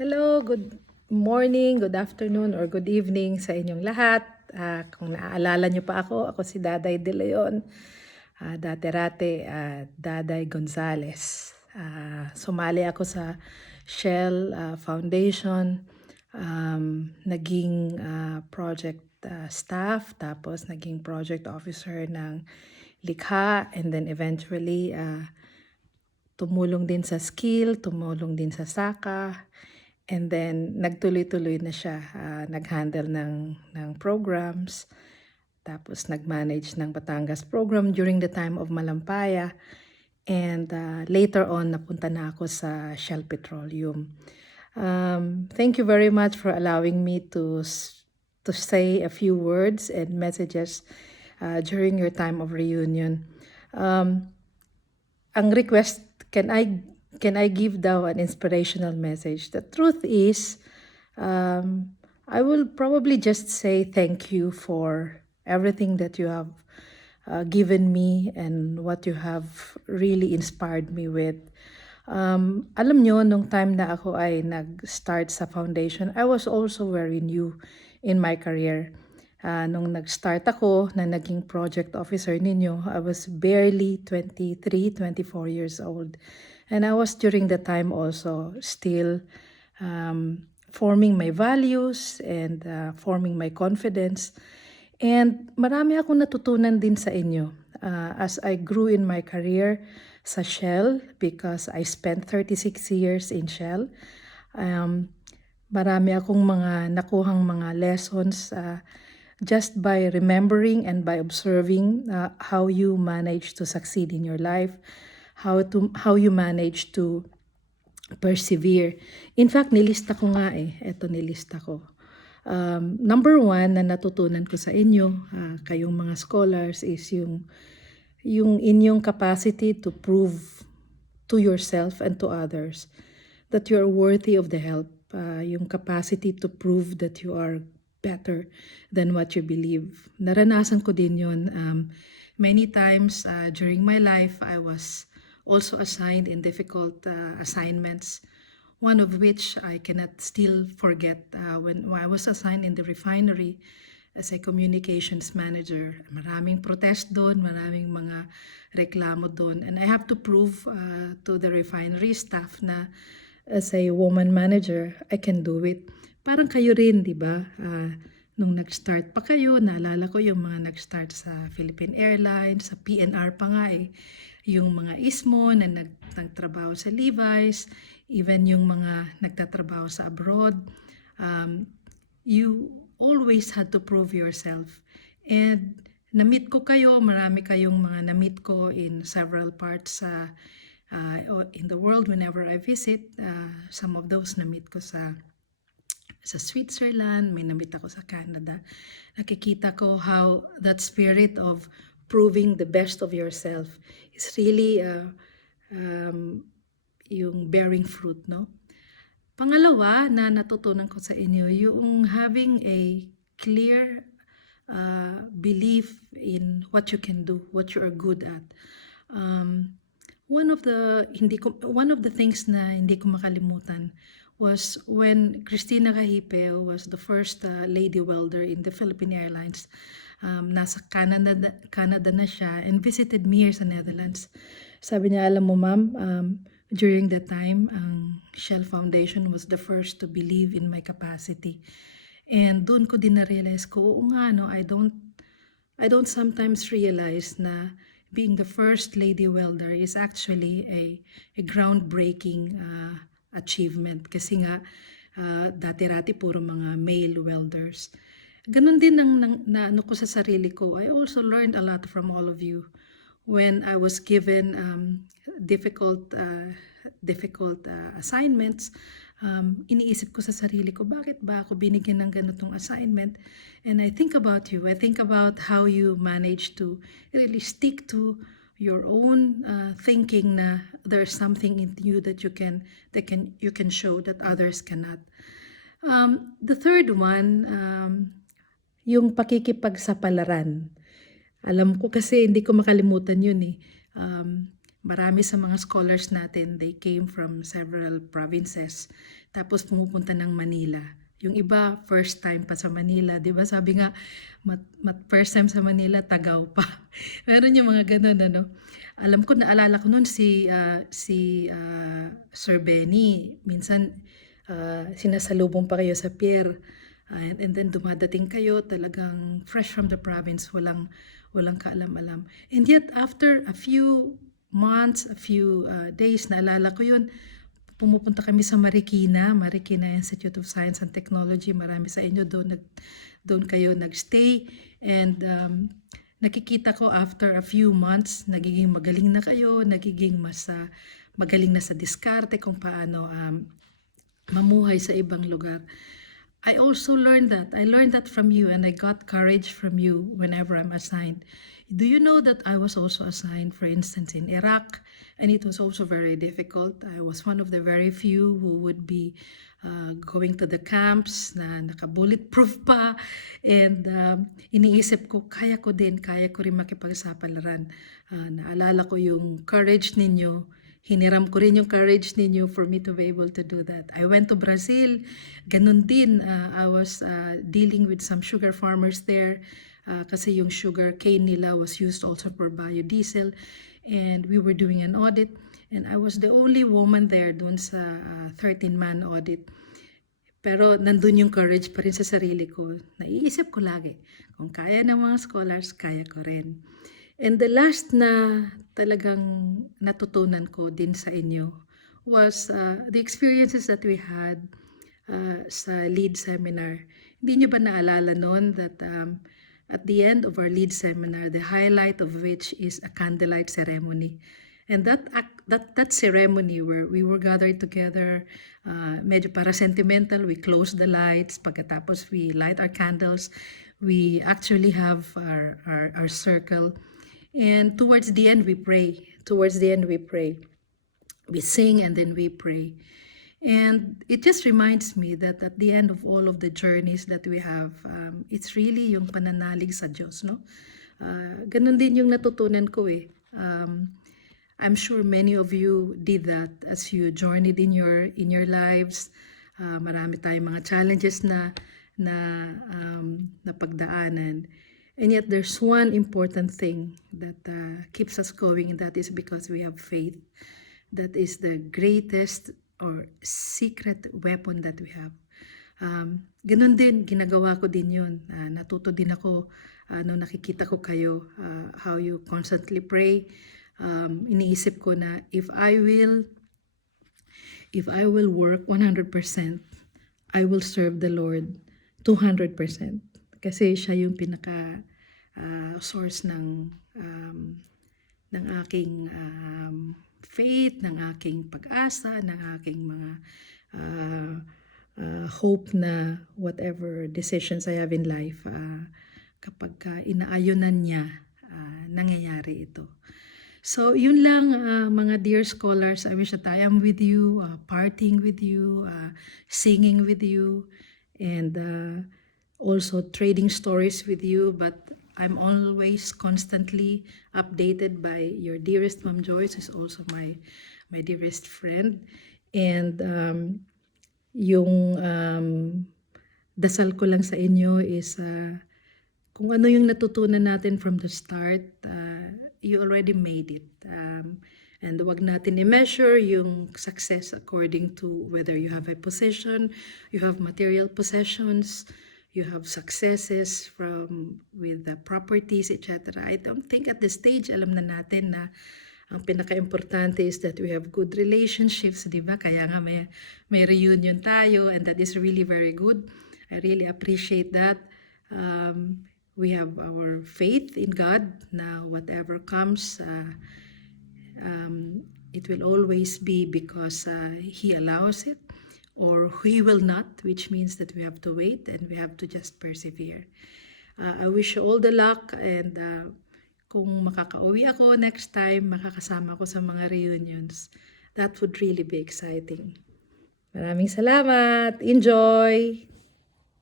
Hello, good morning, good afternoon, or good evening sa inyong lahat. Kung naaalala niyo pa ako si Daday De Leon, dati-rate, Daday Gonzales. Sumali ako sa Shell Foundation, naging project staff, tapos naging project officer ng Likha, and then eventually tumulong din sa skill, tumulong din sa Saka, and then nagtuloy-tuloy na siya, nag-handle ng programs, tapos nag-manage ng Batangas program during the time of Malampaya, and later on napunta na ako sa Shell Petroleum. Thank you very much for allowing me to say a few words and messages during your time of reunion. Ang request, can I give daw an inspirational message? The truth is, I will probably just say thank you for everything that you have given me and what you have really inspired me with. Alam nyo, nung time na ako ay nag-start sa foundation, I was also very new in my career. Nung nag-start ako na naging project officer ninyo, I was barely 23, 24 years old. And I was during the time also still forming my values and forming my confidence. And marami akong natutunan din sa inyo as I grew in my career sa Shell, because I spent 36 years in Shell. Marami akong mga nakuhang mga lessons just by remembering and by observing how you manage to succeed in your life, how you manage to persevere. In fact, nilista ko nga Ito nilista ko. Number one na natutunan ko sa inyo, kayong mga scholars, is yung inyong capacity to prove to yourself and to others that you are worthy of the help. Yung capacity to prove that you are better than what you believe. Naranasan ko din yun. Many times during my life, I was also assigned in difficult assignments. One of which I cannot still forget when I was assigned in the refinery as a communications manager. Maraming protest doon, maraming mga reklamo doon. And I have to prove to the refinery staff na as a woman manager, I can do it. Parang kayo rin, di ba? Nung nag-start pa kayo, naalala ko yung mga nag-start sa Philippine Airlines, sa PNR pa nga yung mga ISMO na nagtatrabaho sa Levi's, even yung mga nagtatrabaho sa abroad. You always had to prove yourself. And na-meet ko kayo, marami kayong mga na-meet ko in several parts in the world whenever I visit. Some of those na-meet ko sa Switzerland, may na-meet ako sa Canada. Nakikita ko how that spirit of proving the best of yourself is really yung bearing fruit, no? Pangalawa na natutunan ko sa inyo, yung having a clear belief in what you can do, what you are good at. One of the things na hindi ko makalimutan was when Christina Cahipe was the first lady welder in the Philippine Airlines. Nasa Canada na siya and visited me here sa Netherlands. Sabi niya, alam mo ma'am, during that time, ang Shell Foundation was the first to believe in my capacity. And doon ko din na-realize ko, oo nga, no, I don't sometimes realize na being the first lady welder is actually a groundbreaking achievement. Kasi nga, dati-rati puro mga male welders. Ganon din na ano ko sa sarili ko. I also learned a lot from all of you. When I was given difficult assignments, iniisip ko sa sarili ko, bakit ba ako binigyan ng ganitong assignment? And I think about you. I think about how you manage to really stick to your own thinking na there's something in you that you can show that others cannot. The third one, yung pakikipagsapalaran. Alam ko kasi hindi ko makalimutan yun marami sa mga scholars natin, they came from several provinces. tapos pumupunta ng Manila. Yung iba, first time pa sa Manila, di ba? Sabi nga, first time sa Manila, Tagaw pa. Meron yung mga ganun, ano. Alam ko, naalala ko noon Sir Benny. Minsan, sinasalubong pa kayo sa pier. And then dumadating kayo, talagang fresh from the province, walang kaalam-alam. And yet, after a few months, a few days, naalala ko yun, pumupunta kami sa Marikina Institute of Science and Technology. Marami sa inyo doon kayo nagstay. And nakikita ko after a few months, nagiging magaling na kayo, nagiging mas magaling na sa diskarte kung paano mamuhay sa ibang lugar. I also learned that. I learned that from you, and I got courage from you whenever I'm assigned. Do you know that I was also assigned, for instance, in Iraq, and it was also very difficult. I was one of the very few who would be going to the camps na naka-bulletproof pa, and iniisip ko, kaya ko rin makipagsapalaran. Naalala ko yung courage ninyo. Hiniram ko rin yung courage ninyo for me to be able to do that. I went to Brazil. Ganun din. I was dealing with some sugar farmers there kasi yung sugar cane nila was used also for biodiesel. And we were doing an audit. And I was the only woman there dun sa 13-man audit. Pero nandun yung courage pa rin sa sarili ko. Naiisip ko lagi, kung kaya ng mga scholars, kaya ko rin. And the last na talagang natutunan ko din sa inyo was the experiences that we had sa lead seminar. Hindi nyo ba naalala noon that at the end of our lead seminar, the highlight of which is a candlelight ceremony. And that ceremony where we were gathered together, medyo para sentimental, we close the lights, pagkatapos we light our candles, we actually have our circle. And towards the end, we pray. We sing and then we pray. And it just reminds me that at the end of all of the journeys that we have, it's really yung pananalig sa Diyos, no? Ganun din yung natutunan ko eh. I'm sure many of you did that as you journeyed in your lives. Marami tayong mga challenges na pagdaanan. And yet there's one important thing that keeps us going, and that is because we have faith. That is the greatest or secret weapon that we have. Ganun din, ginagawa ko din yun. Natuto din ako nung nakikita ko kayo, how you constantly pray. Iniisip ko na if I will work 100%, I will serve the Lord 200%. Kasi siya yung pinaka source ng aking faith, ng aking pag-asa, ng aking mga hope na whatever decisions I have in life, kapag inaayonan niya, nangyayari ito. So, yun lang mga dear scholars. I wish that I am with you, partying with you, singing with you, and also trading stories with you, but I'm always constantly updated by your dearest Ma'am Joyce, who's also my dearest friend. And yung dasal ko lang sa inyo is kung ano yung natutunan natin from the start, you already made it. And wag natin i-measure yung success according to whether you have a position, you have material possessions, you have successes with the properties, etc. I don't think at this stage, alam na natin na ang pinaka-importante is that we have good relationships, di ba? Kaya nga may reunion tayo, and that is really very good. I really appreciate that. We have our faith in God na whatever comes, it will always be because He allows it, or He will not, which means that we have to wait and we have to just persevere. I wish you all the luck, and kung makakauwi ako next time, makakasama ko sa mga reunions, that would really be exciting. Maraming salamat! Enjoy!